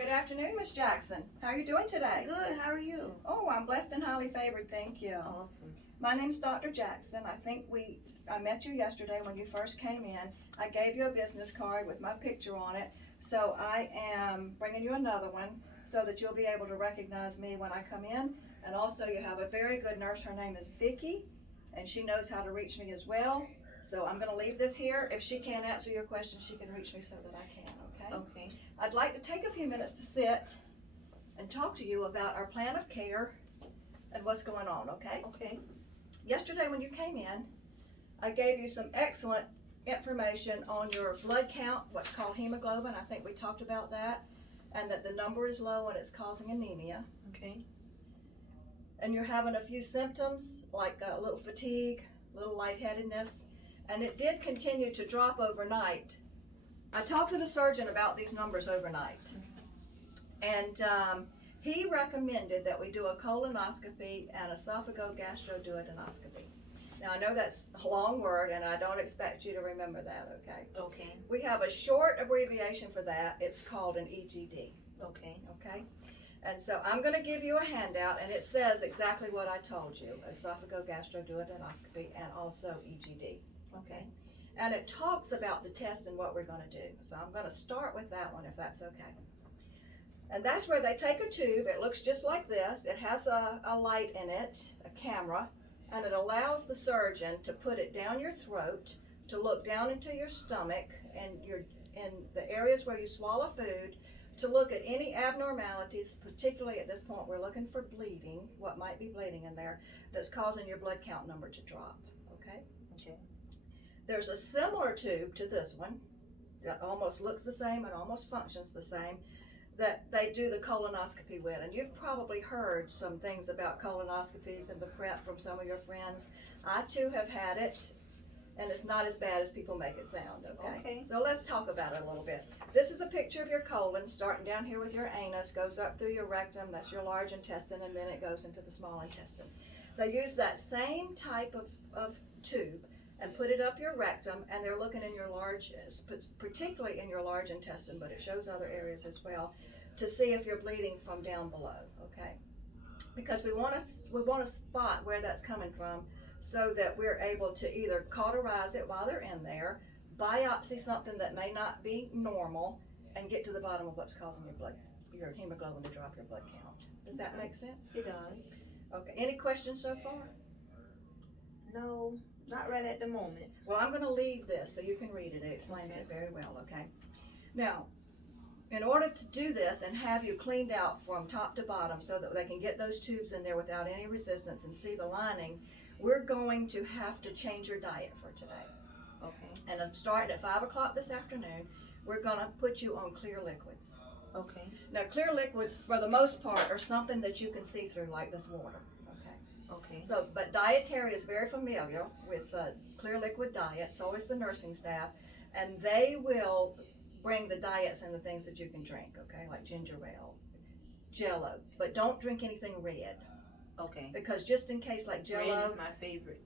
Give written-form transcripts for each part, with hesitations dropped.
Good afternoon, Miss Jackson. How are you doing today? Good, how are you? Oh, I'm blessed and highly favored, thank you. Awesome. My name's Dr. Jackson. I met you yesterday when you first came in. I gave you a business card with my picture on it. So I am bringing you another one so that you'll be able to recognize me when I come in. And also you have a very good nurse. Her name is Vicki, and she knows how to reach me as well. So I'm going to leave this here. If she can't answer your question, she can reach me so that I can, okay? Okay. I'd like to take a few minutes to sit and talk to you about our plan of care and what's going on, okay? Okay. Yesterday when you came in, I gave you some excellent information on your blood count, what's called hemoglobin. I think we talked about that, and that the number is low and it's causing anemia. Okay. And you're having a few symptoms like a little fatigue, a little lightheadedness, and it did continue to drop overnight. I talked to the surgeon about these numbers overnight, and he recommended that we do a colonoscopy and esophagogastroduodenoscopy. Now I know that's a long word, and I don't expect you to remember that, okay? Okay. We have a short abbreviation for that. It's called an EGD, Okay. okay? And so I'm going to give you a handout, and it says exactly what I told you, esophagogastroduodenoscopy and also EGD, okay? And it talks about the test and what we're going to do. So I'm going to start with that one if that's okay. And that's where they take a tube. It looks just like this. It has a light in it, a camera, and it allows the surgeon to put it down your throat, to look down into your stomach and in the areas where you swallow food, to look at any abnormalities. Particularly at this point, we're looking for bleeding, what might be bleeding in there, that's causing your blood count number to drop, okay? Okay. There's a similar tube to this one that almost looks the same and almost functions the same that they do the colonoscopy with. And you've probably heard some things about colonoscopies and the prep from some of your friends. I too have had it, and it's not as bad as people make it sound, okay? Okay. So let's talk about it a little bit. This is a picture of your colon, starting down here with your anus, goes up through your rectum, that's your large intestine, and then it goes into the small intestine. They use that same type of tube and put it up your rectum, and they're looking in your large, particularly in your large intestine, but it shows other areas as well, to see if you're bleeding from down below, okay? Because we want to spot where that's coming from so that we're able to either cauterize it while they're in there, biopsy something that may not be normal, and get to the bottom of what's causing your hemoglobin to drop, your blood count. Does that make sense? It does. Okay, any questions so far? No, not right at the moment. Well, I'm going to leave this so you can read it. It explains it very well, okay? Now, in order to do this and have you cleaned out from top to bottom so that they can get those tubes in there without any resistance and see the lining, we're going to have to change your diet for today. Okay. And I'm starting at 5 o'clock this afternoon. We're going to put you on clear liquids. Okay. Now, clear liquids, for the most part, are something that you can see through, like this water. Okay. So, but dietary is very familiar with clear liquid diet, so is the nursing staff, and they will bring the diets and the things that you can drink, okay, like ginger ale, Jello, but don't drink anything red. Okay. Because just in case, like Jello. Red is my favorite.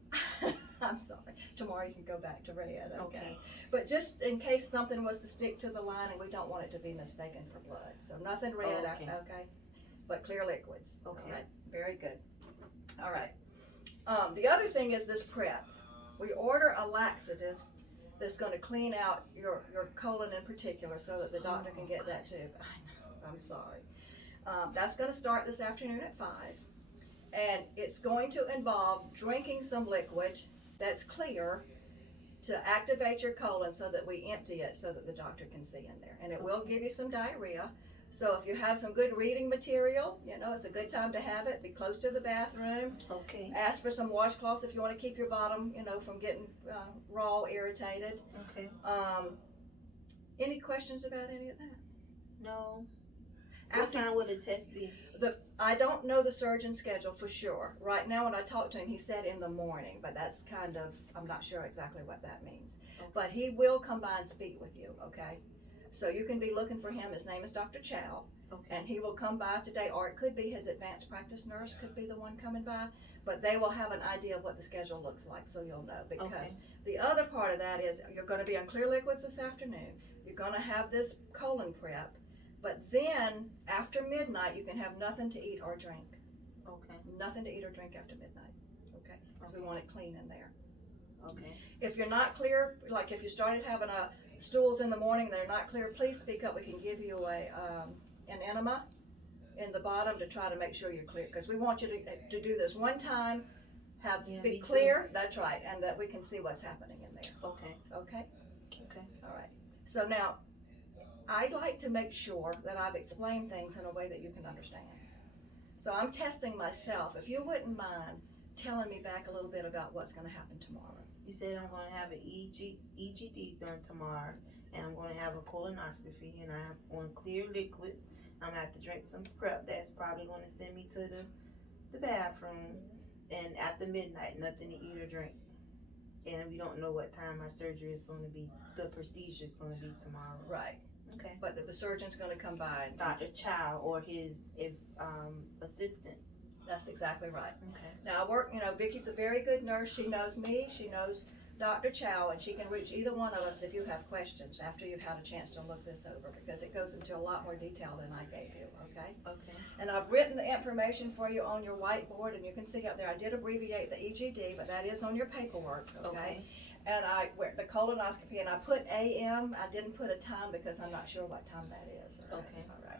I'm sorry. Tomorrow you can go back to red, okay? Okay. But just in case something was to stick to the lining, we don't want it to be mistaken for blood. So nothing red, okay? But clear liquids. Okay. All right. Very good. All right. The other thing is this prep. We order a laxative that's going to clean out your colon in particular so that the doctor can get that too. I know, I'm sorry. That's going to start this afternoon at 5. And it's going to involve drinking some liquid that's clear to activate your colon so that we empty it so that the doctor can see in there. And it will give you some diarrhea. So if you have some good reading material, it's a good time to have it. Be close to the bathroom. Okay. Ask for some washcloths if you want to keep your bottom, from getting raw, irritated. Okay. Any questions about any of that? No. What time would the test be? I don't know the surgeon's schedule for sure. Right now when I talked to him, he said in the morning, but that's I'm not sure exactly what that means. Okay. But he will come by and speak with you, okay? So you can be looking for him. His name is Dr. Chow. Okay. And he will come by today, or it could be his advanced practice nurse could be the one coming by, but they will have an idea of what the schedule looks like, so you'll know. Because the other part of that is you're going to be on clear liquids this afternoon. You're going to have this colon prep. But then, after midnight, you can have nothing to eat or drink. Okay. Nothing to eat or drink after midnight, okay? So we want it clean in there. Okay. If you're not clear, like if you started having stools in the morning, they're not clear, please speak up. We can give you an enema in the bottom to try to make sure you're clear. Because we want you to do this one time, be clear, that's right, and that we can see what's happening in there. Okay. Okay? Okay. All right. So now, I'd like to make sure that I've explained things in a way that you can understand. So I'm testing myself. If you wouldn't mind telling me back a little bit about what's going to happen tomorrow. You said I'm gonna have an EGD done tomorrow, and I'm gonna have a colonoscopy, and I'm on clear liquids. I'm gonna have to drink some prep. That's probably gonna send me to the bathroom, and after midnight, nothing to eat or drink. And we don't know what time my surgery is gonna be. The procedure is gonna be tomorrow. Right. Okay. But the surgeon's going to come by. Dr. Chow or his assistant. That's exactly right. Okay. Now I work, Vicky's a very good nurse. She knows me, she knows Dr. Chow, and she can reach either one of us if you have questions after you've had a chance to look this over, because it goes into a lot more detail than I gave you, okay? Okay. And I've written the information for you on your whiteboard, and you can see up there, I did abbreviate the EGD, but that is on your paperwork, okay? And the colonoscopy, and I put AM, I didn't put a time because I'm not sure what time that is. Okay. All right.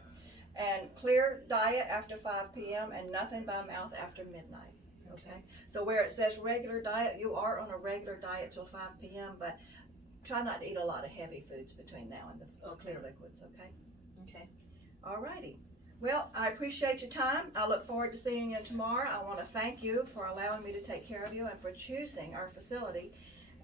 And clear diet after 5 p.m. and nothing by mouth after midnight. Okay. So where it says regular diet, you are on a regular diet till 5 p.m. But try not to eat a lot of heavy foods between now and the clear liquids. Okay. Okay. All righty. Well, I appreciate your time. I look forward to seeing you tomorrow. I want to thank you for allowing me to take care of you and for choosing our facility.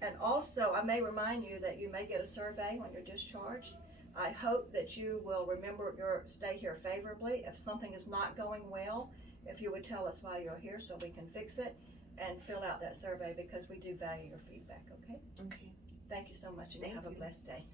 And also, I may remind you that you may get a survey when you're discharged. I hope that you will remember your stay here favorably. If something is not going well, if you would tell us why you're here so we can fix it, and fill out that survey because we do value your feedback, okay? Okay. Thank you so much, and Thank have a you. blessed day.